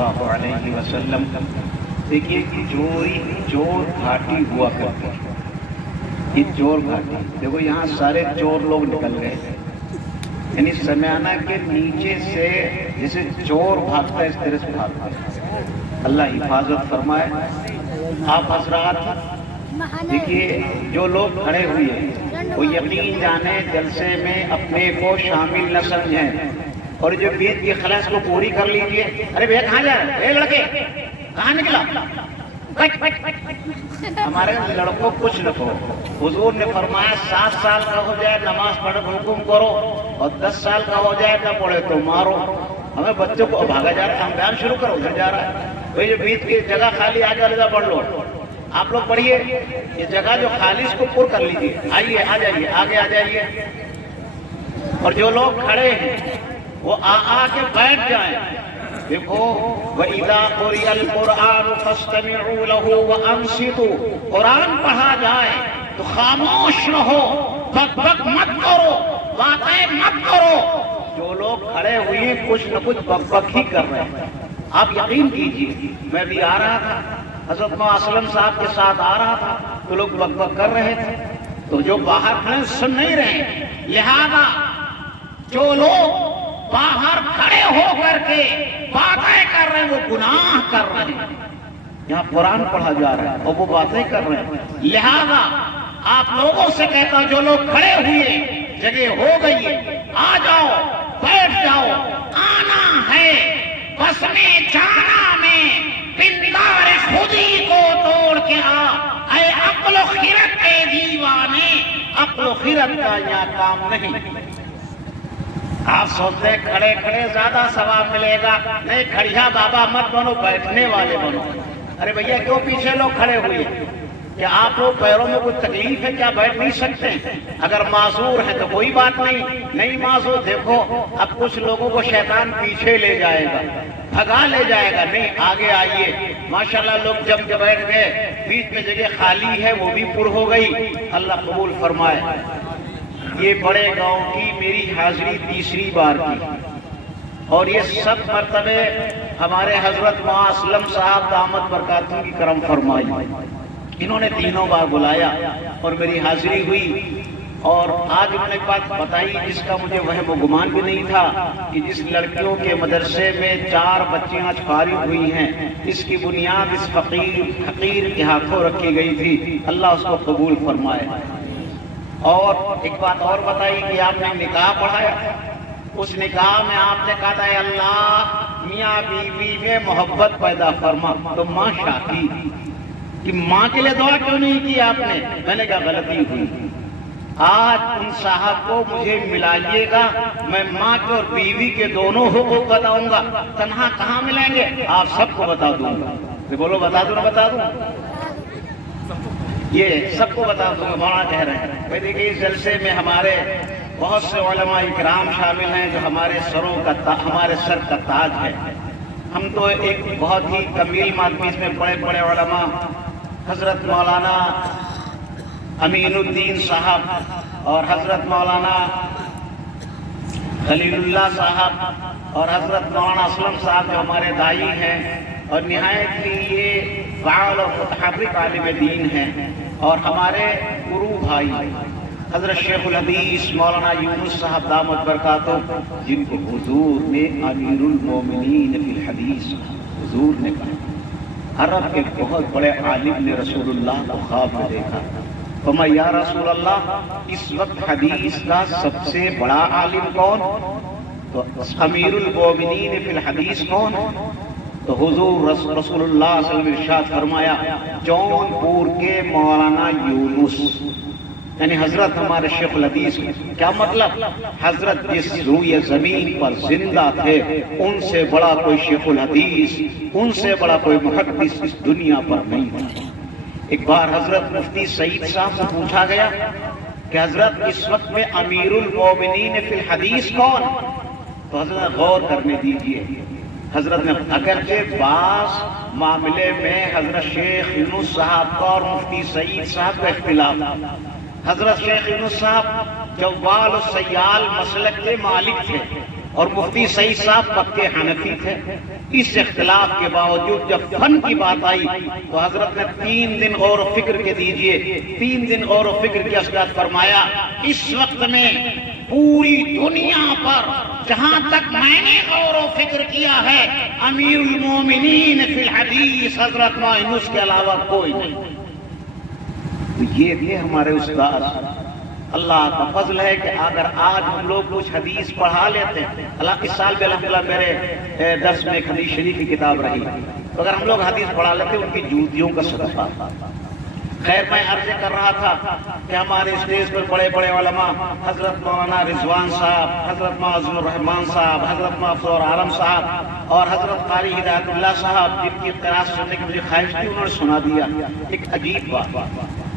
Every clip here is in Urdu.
اللہ علیہ وسلم، دیکھیے چور گھاٹی ہوا کرتی، یہ چور گھاٹی، دیکھو یہاں سارے چور لوگ نکل گئے، یعنی سمیانہ کے نیچے سے جیسے چور بھاگتا ہے اس طرح سے بھاگتا ہے۔ اللہ حفاظت فرمائے۔ آپ حضرات دیکھیے جو لوگ کھڑے ہوئے وہ یقین جانے جلسے میں اپنے کو شامل نہ سمجھیں، اور جو بیت کی خلاص کو پوری کر لیجئے۔ ارے بھیا کہاں جا رہے؟ اے لڑکے کہاں نکلا؟ ہمارے لڑکوں کچھ نہ کرو۔ حضور نے فرمایا 7 سال کا ہو جائے نماز پڑھنے کا حکم کرو، اور 10 سال کا ہو جائے نہ پڑھے تو مارو۔ ہمیں بچوں کو بھاگا جا رہا ہے، ہم بیان شروع کرو، ادھر جا رہا ہے۔ تو یہ بیت کی جگہ خالی آگے الگ پڑھ لو، آپ لوگ پڑھیے یہ جگہ جو خالی اس کو پر کر لیجیے۔ آئیے آ جائیے، آگے آ جائیے، اور جو لوگ کھڑے ہیں وہ آ کے بیٹھ جائیں۔ دیکھو وَإِذَا قُرِئَ الْقُرْآنُ فَاسْتَمِعُوا لَهُ وَأَنصِتُوا، قرآن پڑھا جائے تو خاموش رہو، بک بک مت کرو، باتیں مت کرو۔ جو لوگ کھڑے ہوئے کچھ نہ کچھ بک بک ہی کر رہے ہیں۔ آپ یقین کیجئے میں بھی آ رہا تھا، حضرت مولانا اسلم صاحب کے ساتھ آ رہا تھا تو لوگ بک بک کر رہے تھے، تو جو باہر کھڑے سن نہیں رہے، لہذا جو لوگ باہر کھڑے ہو کر کے باتیں کر رہے ہیں وہ گناہ کر رہے ہیں۔ یہاں قرآن پڑھا جا رہا ہے اور وہ باتیں کر رہے ہیں، لہذا آپ لوگوں سے کہتا ہوں جو لوگ کھڑے ہوئے جگہ ہو گئی ہے، آ جاؤ، بیٹھ جاؤ، آنا ہے بس میں جانا میں، پندار خودی کو توڑ کے آ، اے عقل و خرد کے دیوانے، عقل و خرد کا یہاں کام نہیں۔ آپ سوچتے ہیں کھڑے کھڑے زیادہ ثواب ملے گا، نہیں کھڑیا بابا مت بنو، بیٹھنے والے بنو۔ ارے بھیا کیوں پیچھے لوگ کھڑے ہوئے؟ کہ آپ لوگ پیروں میں کوئی تکلیف ہے کیا بیٹھ نہیں سکتے؟ اگر معذور ہے تو کوئی بات نہیں معذور، دیکھو اب کچھ لوگوں کو شیطان پیچھے لے جائے گا، بھگا لے جائے گا، نہیں آگے آئیے۔ ماشاءاللہ لوگ جم کے بیٹھ گئے، بیچ میں جگہ خالی ہے وہ بھی پر ہو گئی، اللہ قبول فرمائے۔ یہ بڑے گاؤں کی میری حاضری تیسری بار کی، اور یہ سب مرتبے ہمارے حضرت مولانا اسلم صاحب دامت برکاتہ کی کرم فرمائی، انہوں نے تینوں بار بلایا اور میری حاضری ہوئی۔ اور آج انہوں نے ایک بات بتائی جس کا مجھے وہم و گمان بھی نہیں تھا، کہ جس لڑکیوں کے مدرسے میں 4 بچیاں آج فارغ ہوئی ہیں، اس کی بنیاد اس فقیر کے ہاتھوں رکھی گئی تھی، اللہ اس کو قبول فرمائے۔ اور ایک بات اور بتائی کہ آپ نے نکاح پڑھایا، اس نکاح میں آپ نے کہا تھا اے اللہ میاں بیوی میں محبت پیدا فرما، تو ماں شاکی کہ ماں کے لیے دعا کیوں نہیں کی آپ نے؟ میں نے کہا غلطی ہوئی، آج ان صاحب کو مجھے ملائیے گا، میں ماں کے اور بیوی کے دونوں حقوق بتاؤں گا، تنہا کہاں ملیں گے آپ سب کو بتا دوں گا۔ بولو بتا دوں نہ بتا دوں؟ یہ سب کو بتا دوں گا، مولانا کہہ رہے ہیں۔ میں دیکھیے اس جلسے میں ہمارے بہت سے علماء اکرام شامل ہیں جو ہمارے ہمارے سر کا تاج ہے۔ ہم تو ایک بہت ہی کمیل آدمی اس میں بڑے بڑے علماء حضرت مولانا امین الدین صاحب اور حضرت مولانا خلیل اللہ صاحب اور حضرت مولانا اسلم صاحب جو ہمارے دائی ہیں اور نہایت ہی یہ فعال اور متحرک عالم دین ہیں، اور ہمارے گرو بھائی حضرت شیخ الحدیث مولانا یونس صاحب دامت برکاتہ، جن کو حضور نے امیر المومنین فی الحدیث، حضور نے کہا عرب کے بہت بڑے عالم نے رسول اللہ کو خواب میں دیکھا، فرمایا یا رسول اللہ اس وقت حدیث کا سب سے بڑا عالم کون؟ تو امیر المومنین فی الحدیث کون؟ تو حضور رسول اللہ صلی اللہ علیہ وسلم ارشاد فرمایا جونپور کے مولانا یونس، یعنی حضرت ہمارے شیخ الحدیث۔ کیا مطلب؟ حضرت جس روئے زمین پر زندہ تھے ان سے بڑا کوئی شیخ الحدیث، ان سے بڑا کوئی محدث اس دنیا پر نہیں تھا۔ ایک بار حضرت مفتی سعید صاحب سے پوچھا گیا کہ حضرت اس وقت میں امیر المومنین فی الحدیث کون؟ تو حضرت غور کرنے دیجئے، حضرت نے اگرچہ بعض معاملے میں حضرت شیخ یونس صاحب کا اور مفتی سعید صاحب کا اختلاف، حضرت شیخ یونس صاحب جوال و سیال مسلک کے مالک تھے، اور مفتی سعید صاحب پکے حنفی تھے. اس اختلاف کے باوجود جب فن کی بات آئی تو حضرت نے 3 دن غور و فکر کے دیجئے، 3 دن غور و فکر کے اثرات فرمایا. اس وقت میں پوری دنیا پر جہاں تک میں نے غور و فکر کیا ہے، امیر المومنین فی الحدیث حضرت مائنوس کے علاوہ کوئی نہیں. تو یہ تھے ہمارے استاد. اللہ کا فضل ہے کہ اگر آج ہم لوگ کچھ حدیث پڑھا لیتے ہیں، اللہ اس سال بھی الحمدللہ میرے درس میں ایک حدیث شریف کی کتاب رہی، تو اگر ہم لوگ حدیث پڑھا لیتے ان کی جوتیوں کا صدقہ. خیر میں عرض کر رہا تھا کہ ہمارے اسٹیج پر بڑے بڑے علماء حضرت مولانا رضوان صاحب، حضرت معظم الرحمان صاحب، حضرت مفضل عالم صاحب اور حضرت قاری ہدایت اللہ صاحب، جن کی قرات سننے کی مجھے خواہش تھی، انہوں نے سنا دیا. ایک عجیب بات،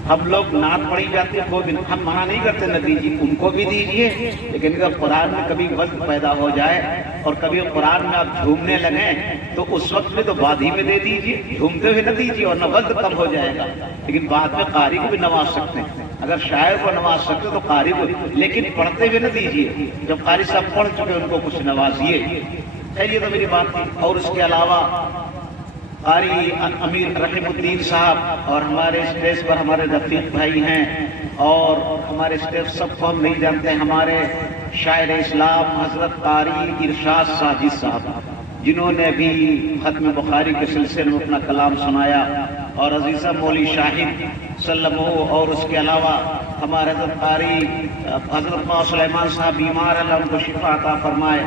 ہم لوگ نعت پڑھی جاتی ہے، کوئی بھی ہم منع نہیں کرتے نہ دیجیے، ان کو بھی دیجیے، لیکن اگر قرآن میں کبھی وزن پیدا ہو جائے اور کبھی قرآن میں آپ جھومنے لگیں تو اس وقت میں تو بادھی میں دے دیجیے، جھومتے ہوئے نہ دیجیے، اور نہ وزن کم ہو جائے گا. لیکن بعد میں قاری کو بھی نواز سکتے ہیں، اگر شاعر کو نواز سکتے تو قاری کو، لیکن پڑھتے ہوئے نہ دیجیے. جب قاری صاحب پڑھ چکے ان کو کچھ نوازیے. یہ تو میری بات تھی. اور اس کے علاوہ قاری امیر رحم الدین صاحب اور ہمارے اسٹیج پر ہمارے رفیق بھائی ہیں، اور ہمارے اسٹیج سب کو ہم نہیں جانتے، ہمارے شاعر اسلام حضرت قاری ارشاد ساجد صاحب، جنہوں نے بھی ختم بخاری کے سلسلے میں اپنا کلام سنایا، اور عزیزہ مولی شاہد سلم ہو. اور اس کے علاوہ ہمارے حضرت قاری حضرت ماں سلیمان صاحب بیمار، اللہ ان کو شفا عطا فرمائے.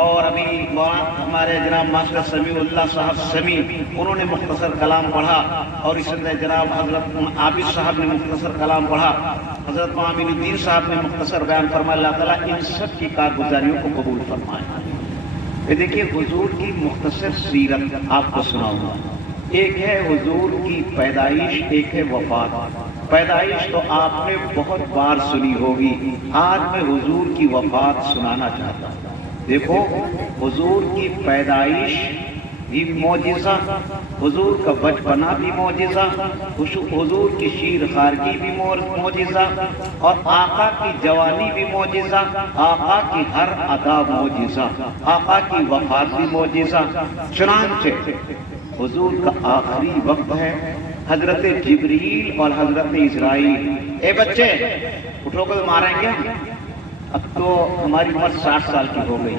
اور ابھی ہمارے جناب ماسٹر سمیع اللہ صاحب سمیع، انہوں نے مختصر کلام پڑھا، اور اس میں جناب حضرت عابد صاحب نے مختصر کلام پڑھا، حضرت معامین الدین صاحب نے مختصر بیان فرمایا. اللہ تعالیٰ ان سب کی کارگزاریوں کو قبول فرمائے. دیکھیے حضور کی مختصر سیرت آپ کو سناؤں گا. ایک ہے حضور کی پیدائش، ایک ہے وفات. پیدائش تو آپ نے بہت بار سنی ہوگی، آج میں حضور کی وفات سنانا چاہتا ہوں. دیکھو حضور کی پیدائش بھی معجزہ، حضور کا بچپنا بھی معجزہ، حضور کی شیر خارگی بھی معجزہ، اور آقا کی جوانی بھی معجزہ، آقا کی ہر ادا معجزہ، آقا کی وفات بھی معجزہ. چنانچہ حضور کا آخری وقت ہے، حضرت جبریل اور حضرت اسرائیل. اے بچے اٹھو کو ماریں گے. اب تو ہماری عمر 60 سال کی ہو گئی،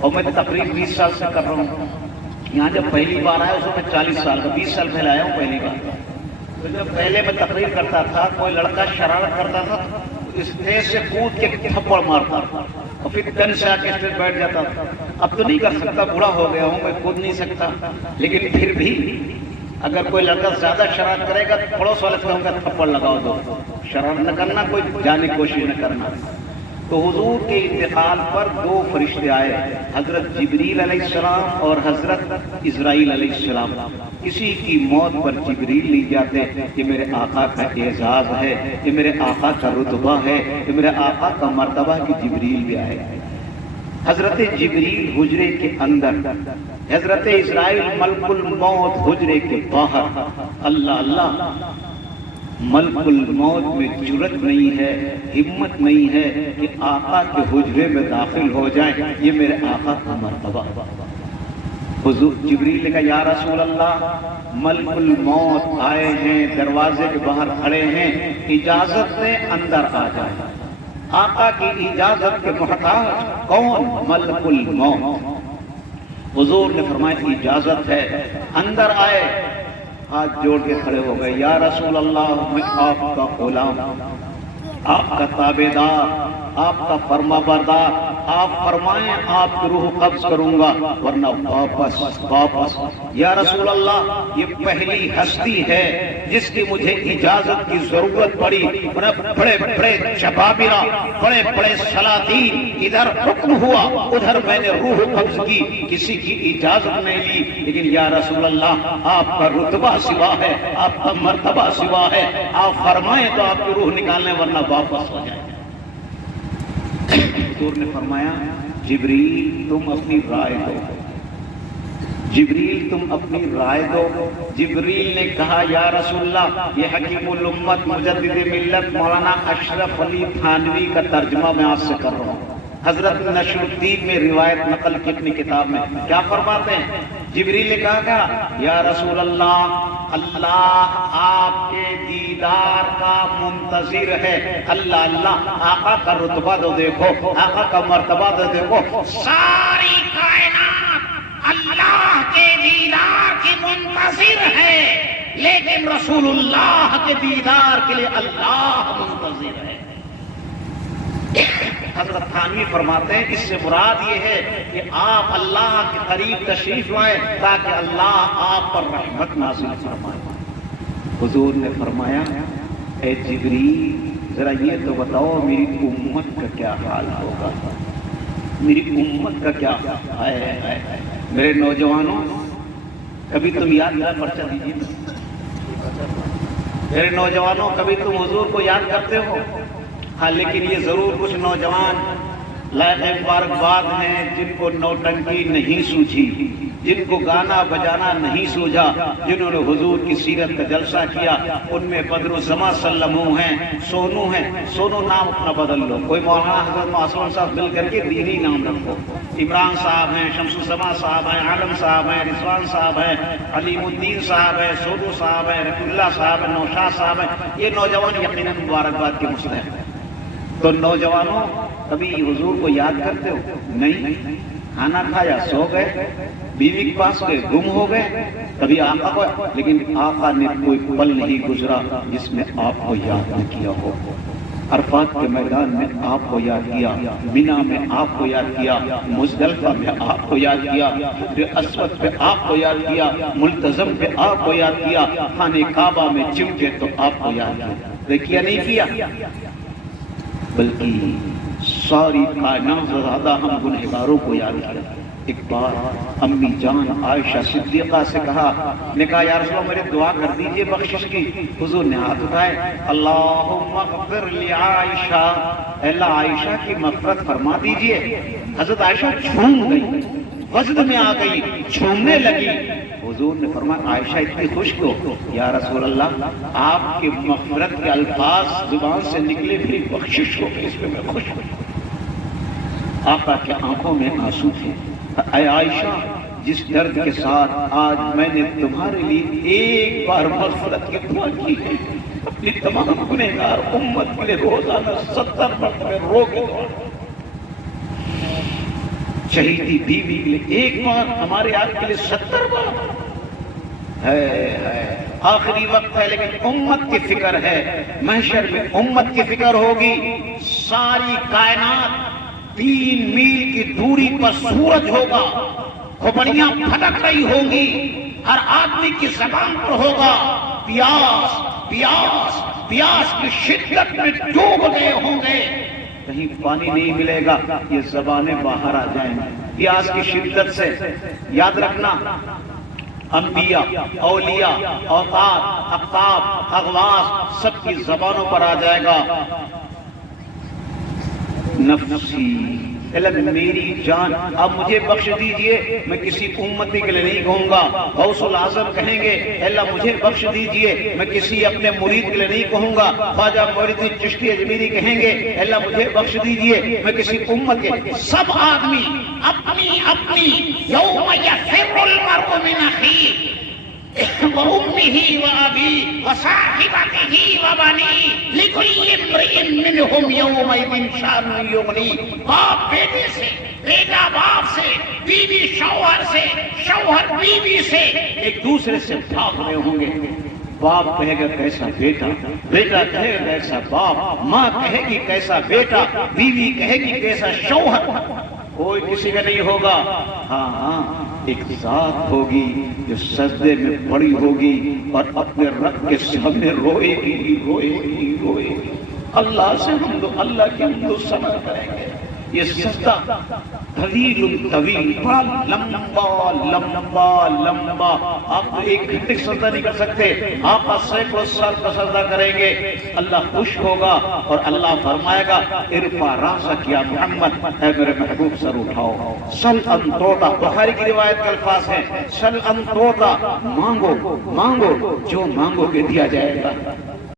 اور میں تقریب 20 سال سے کر رہا ہوں. یہاں جب پہلی بار آیا اس میں 40 سال کا، 20 سال پہلے آیا ہوں پہلی بار. تو جب پہلے میں تقریر کرتا تھا، کوئی لڑکا شرارت کرتا تھا، اسٹیج سے کود کے تھپڑ مارتا تھا، اور پھر تن سے آ کے اسٹیج بیٹھ جاتا تھا. اب تو نہیں کر سکتا، بوڑھا ہو گیا ہوں، میں کود نہیں سکتا. لیکن پھر بھی اگر کوئی لڑکا زیادہ شرارت کرے گا تو پڑوس والے کہوں گا تھپڑ لگاؤ دو. شرارت نہ کرنا، کوئی جانے کی کوشش نہ کرنا. تو حضور کے انتقال پر 2 فرشتے آئے، حضرت جبریل علیہ السلام اور حضرت اسرائیل علیہ السلام. کسی کی موت پر جبریل نہیں جاتے، یہ میرے آقا کا اعزاز ہے، یہ میرے آقا کا رتبہ ہے، یہ میرے آقا کا مرتبہ کہ جبریل بھی آئے. حضرت جبریل حجرے کے اندر، حضرت اسرائیل ملک الموت حجرے کے باہر. اللہ اللہ، ملک الموت میں جرت نہیں ہے، ہمت نہیں ہے کہ آقا کے حجرے میں داخل ہو جائیں. یہ میرے آقا کا مرتبہ. حضور جبریل نے کہا یا رسول اللہ، ملک الموت آئے ہیں، دروازے کے باہر کھڑے ہیں، اجازت دیں اندر آ جائیں. آقا کی اجازت کے محتاج کون؟ ملک الموت. حضور نے فرمایا اجازت ہے، اندر آئے. ہاتھ جوڑ کے کھڑے ہو گئے، یا رسول اللہ میں آپ کا غلام، آپ کا تابعدار، آپ کا فرما بردار، آپ فرمائیں آپ کی روح قبض کروں گا ورنہ واپس. یا رسول اللہ یہ پہلی ہستی ہے جس کی مجھے اجازت کی ضرورت پڑی. بڑے بڑے جبابرہ، بڑے بڑے سلاطین، ادھر حکم ہوا ادھر میں نے روح قبض کی، کسی کی اجازت نہیں لی. لیکن یا رسول اللہ آپ کا رتبہ سوا ہے، آپ کا مرتبہ سوا ہے، آپ فرمائیں تو آپ کی روح نکالنے ورنہ واپس ہو جائے. حضور نے فرمایا جبریل تم اپنی رائے دو، جبریل تم اپنی رائے دو. جبریل نے کہا یا رسول اللہ یہ حکیم الامت مجدد ملت مولانا اشرف علی تھانوی کا ترجمہ میں آپ سے کر رہا ہوں. حضرت نشرالدین میں روایت نقل کی اپنی کتاب میں کیا فرماتے ہیں؟ جبریل نے کہا یا رسول اللہ، اللہ آپ کے دیدار کا منتظر ہے۔ اللہ اللہ، آقا کا رتبہ تو دیکھو، آقا کا مرتبہ تو دیکھو، ساری کائنات اللہ کے دیدار کی منتظر ہے، لیکن رسول اللہ کے دیدار کے لیے اللہ منتظر ہے۔ حضرت تھانوی فرماتے ہیں اس سے مراد یہ ہے کہ آپ اللہ کے قریب تشریف لائیں تاکہ اللہ آپ پر رحمت نازل فرمائے۔ حضور نے فرمایا اے جبریل ذرا یہ تو بتاؤ میری امت کا کیا حال ہوگا، میری امت کا کیا حال ہے۔ میرے نوجوانوں کبھی تم یاد کیا پرچہ دیجیے، میرے نوجوانوں کبھی تم حضور کو یاد کرتے ہو؟ ہاں لیکن یہ ضرور کچھ نوجوان لائق مبارکباد ہیں جن کو نوٹنکی نہیں سوجھی، جن کو گانا بجانا نہیں سوجھا، جنہوں نے حضور کی سیرت کا جلسہ کیا۔ ان میں بدر الزماں سلمو ہیں، سونو ہیں، سونو نام اپنا بدل لو، کوئی مولانا حضرت معصوم صاحب مل کر کے دینی نام رکھو۔ عمران صاحب ہیں، شمس الزماں صاحب ہیں، عالم صاحب ہیں، رضوان صاحب ہیں، علیم الدین صاحب ہیں، سونو صاحب ہیں، رفیع اللہ صاحب ہیں، نوشاد صاحب ہیں۔ یہ نوجوان یقیناً مبارکباد کے مستحق ہیں۔ تو نوجوانوں کبھی حضور کو یاد کرتے ہو؟ نہیں، کھانا کھایا سو گئے، بیوی کے پاس گئے گم ہو گئے، کبھی آقا کو، لیکن آقا نے کوئی پل نہیں گزرا جس میں آپ کو یاد نہ کیا ہو۔ عرفات کے میدان میں آپ کو یاد کیا، مینا میں آپ کو یاد کیا، مزدلفہ میں آپ کو یاد کیا، اسود پہ آپ کو یاد کیا، ملتزم پہ آپ کو یاد کیا، خانہ کعبہ میں چمٹے تو آپ کو یاد کیا۔ دیکھیا نہیں کیا، بلکہ ساری کائنات سے زیادہ ہم گنہگاروں کو یاد کیا۔ ایک بار امی جان عائشہ صدیقہ سے کہا، نے کہا یا رسول اللہ میرے دعا کر دیجئے بخشش کی۔ حضور نے ہاتھ اٹھائے، اللہم اغفر لعائشہ، اللہ عائشہ کی مغفرت فرما دیجئے۔ حضرت عائشہ چھوم گئی، وجد میں آ گئی، چھومنے لگی۔ حضور نے فرمایا عائشہ اتنی خوش ہو، یا رسول اللہ آپ کے مغفرت کے الفاظ زبان سے نکلے پھر بخشش ہو گئی، اس پہ میں خوش ہوں۔ آقا کی آنکھوں میں آنسو تھے۔ اے عائشہ جس درد کے ساتھ آج میں نے تمہارے لیے ایک بار مغفرت کی دعا کی ہے، اپنی تمام گنہگار امت کے لیے روزانہ 70 مرتبہ رو کے دعا، شہیدی بیوی کے لیے ایک بار، ہمارے آپ کے لیے 70 بار ہے۔ آخری وقت ہے لیکن امت کی فکر ہے، محشر میں امت کی فکر ہوگی۔ ساری کائنات 3 میل کی دوری پر سورج ہوگا، کھوپڑیاں پھٹک رہی ہوں گی، ہر آدمی کی زبان پر ہوگا پیاس پیاس پیاس کی شدت میں ڈوب گئے ہوں گے، کہیں پانی نہیں ملے گا، یہ زبانیں باہر آ جائیں گی پیاس کی شدت سے۔ یاد رکھنا انبیاء، اولیاء، اوقات، اقطاب، اغواص سب کی زبانوں پر آ جائے گا نفسی، اللہ میری جان اب مجھے بخش دیجئے، میں کسی امتی کے لیے نہیں کہوں گا۔ غوث العظم کہیں گے اللہ مجھے بخش دیجئے، میں کسی اپنے مرید کے لیے نہیں کہوں گا۔ خواجہ معین چشتی اجمیری کہیں گے اللہ مجھے بخش دیجئے، میں کسی امت کے، سب آدمی اپنی اپنی یوم یفر المرء من اخیہ وَأُمِّهِ وَأَبِيهِ وَصَاحِبَتِهِ وَبَنِيهِ لِكُلِّ امْرِئٍ مِّنْهُمْ يَوْمَئِذٍ شَأْنٌ يُغْنِيهِ۔ باپ بیٹے سے، بیٹا باپ سے، بیوی شوہر سے، شوہر بیوی سے ایک دوسرے سے بھاگ رہے ہوں گے۔ باپ کہے گا کیسا بیٹا، بیٹا کہے گا کیسا باپ، ماں کہے گی کیسا بیٹا، بیوی کہے گی کیسا شوہر، کوئی کسی کا نہیں ہوگا۔ ہاں ہاں ایک ذات ہوگی جو سجدے میں پڑی ہوگی اور اپنے رب کے سامنے روئے گی روئے گی روئے گی، اللہ سے اللہ کی حمد و ثنا کریں گے۔ یہ سجدہ طویل طویل، بڑا لمبا لمبا لمبا، آپ ایک گھنٹے سجدہ نہیں کر سکتے، آپ سینکڑوں سال کا سجدہ کریں گے۔ اللہ خوش ہوگا اور اللہ فرمائے گا ارفع راسک یا محمد، اے میرے محبوب سر اٹھاؤ، سل ان توتا، بخاری کی روایت کے الفاظ ہیں، سل ان توتا، مانگو مانگو جو مانگو گے دیا جائے گا۔